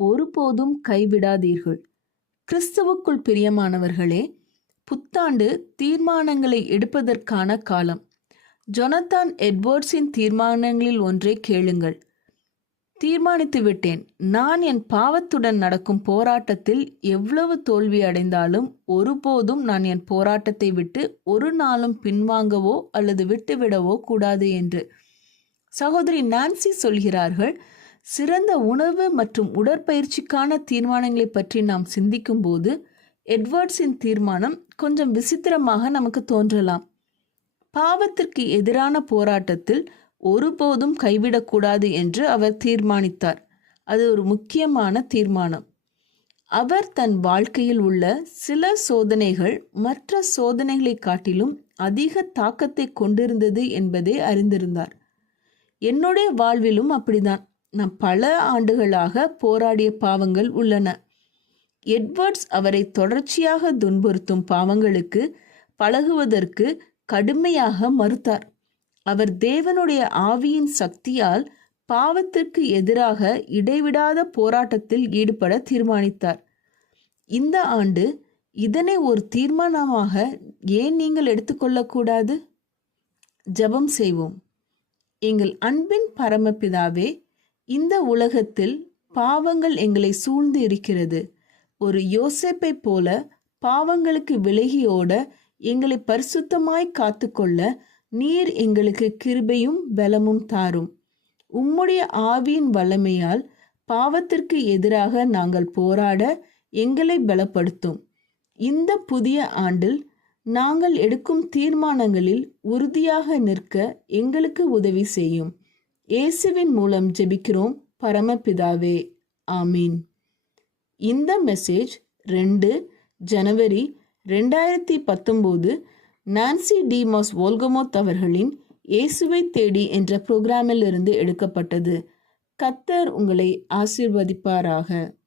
ஒருபோதும் கைவிடாதீர்கள். கிறிஸ்துவுக்குள் பிரியமானவர்களே புத்தாண்டு தீர்மானங்களை எடுப்பதற்கான காலம். ஜொனத்தான் எட்வர்ட்ஸின் தீர்மானங்களில் ஒன்றை கேளுங்கள். தீர்மானித்து விட்டேன். நான் என் பாவத்துடன் நடக்கும் போராட்டத்தில் எவ்வளவு தோல்வி அடைந்தாலும் ஒருபோதும் நான் என் போராட்டத்தை விட்டு ஒரு நாளும் பின்வாங்கவோ அல்லது விட்டுவிடவோ கூடாது என்று. சகோதரி நான்சி சொல்கிறார்கள் சிறந்த உணவு மற்றும் உடற்பயிற்சிக்கான தீர்மானங்களை பற்றி நாம் சிந்திக்கும்போது எட்வர்ட்ஸின் தீர்மானம் கொஞ்சம் விசித்திரமாக நமக்கு தோன்றலாம். பாவத்திற்கு எதிரான போராட்டத்தில் ஒருபோதும் கைவிடக்கூடாது என்று அவர் தீர்மானித்தார். அது ஒரு முக்கியமான தீர்மானம். அவர் தன் வாழ்க்கையில் உள்ள சில சோதனைகள் மற்ற சோதனைகளை காட்டிலும் அதிக தாக்கத்தை கொண்டிருந்தது என்பதை அறிந்திருந்தார். என்னுடைய வாழ்விலும் அப்படிதான் நான் பல ஆண்டுகளாக போராடிய பாவங்கள் உள்ளன. எட்வர்ட்ஸ் அவரை தொடர்ச்சியாக துன்புறுத்தும் பாவங்களுக்கு பழகுவதற்கு கடுமையாக மறுத்தார். அவர் தேவனுடைய ஆவியின் சக்தியால் பாவத்திற்கு எதிராக இடைவிடாத போராட்டத்தில் ஈடுபட தீர்மானித்தார். இந்த ஆண்டு இதனை ஒரு தீர்மானமாக ஏன் நீங்கள் எடுத்துக்கொள்ளக்கூடாது? ஜெபம் செய்வோம். எங்கள் அன்பின் பரமபிதாவே இந்த உலகத்தில் பாவங்கள் எங்களை சூழ்ந்து இருக்கிறது. ஒரு யோசேப்பை போல பாவங்களுக்கு விலகியோட எங்களை பரிசுத்தமாய் காத்துக்கொள்ள நீர் எங்களுக்கு கிருபையும் பலமும் தாரும். உம்முடைய ஆவியின் வல்லமையால் பாவத்திற்கு எதிராக நாங்கள் போராட எங்களை பலப்படுத்தும். இந்த புதிய ஆண்டில் நாங்கள் எடுக்கும் தீர்மானங்களில் உறுதியாக நிற்க எங்களுக்கு உதவி செய்யும். இயேசுவின் மூலம் ஜெபிக்கிறோம். பரமபிதாவே ஆமீன். இந்த மெசேஜ் ரெண்டு ஜனவரி ரெண்டாயிரத்தி பத்தொம்போது நான்சி டிமாஸ் வோல்கமோத் அவர்களின் இயேசுவை தேடி என்ற புரோகிராமிலிருந்து எடுக்கப்பட்டது. கத்தர் உங்களை ஆசீர்வதிப்பாராக.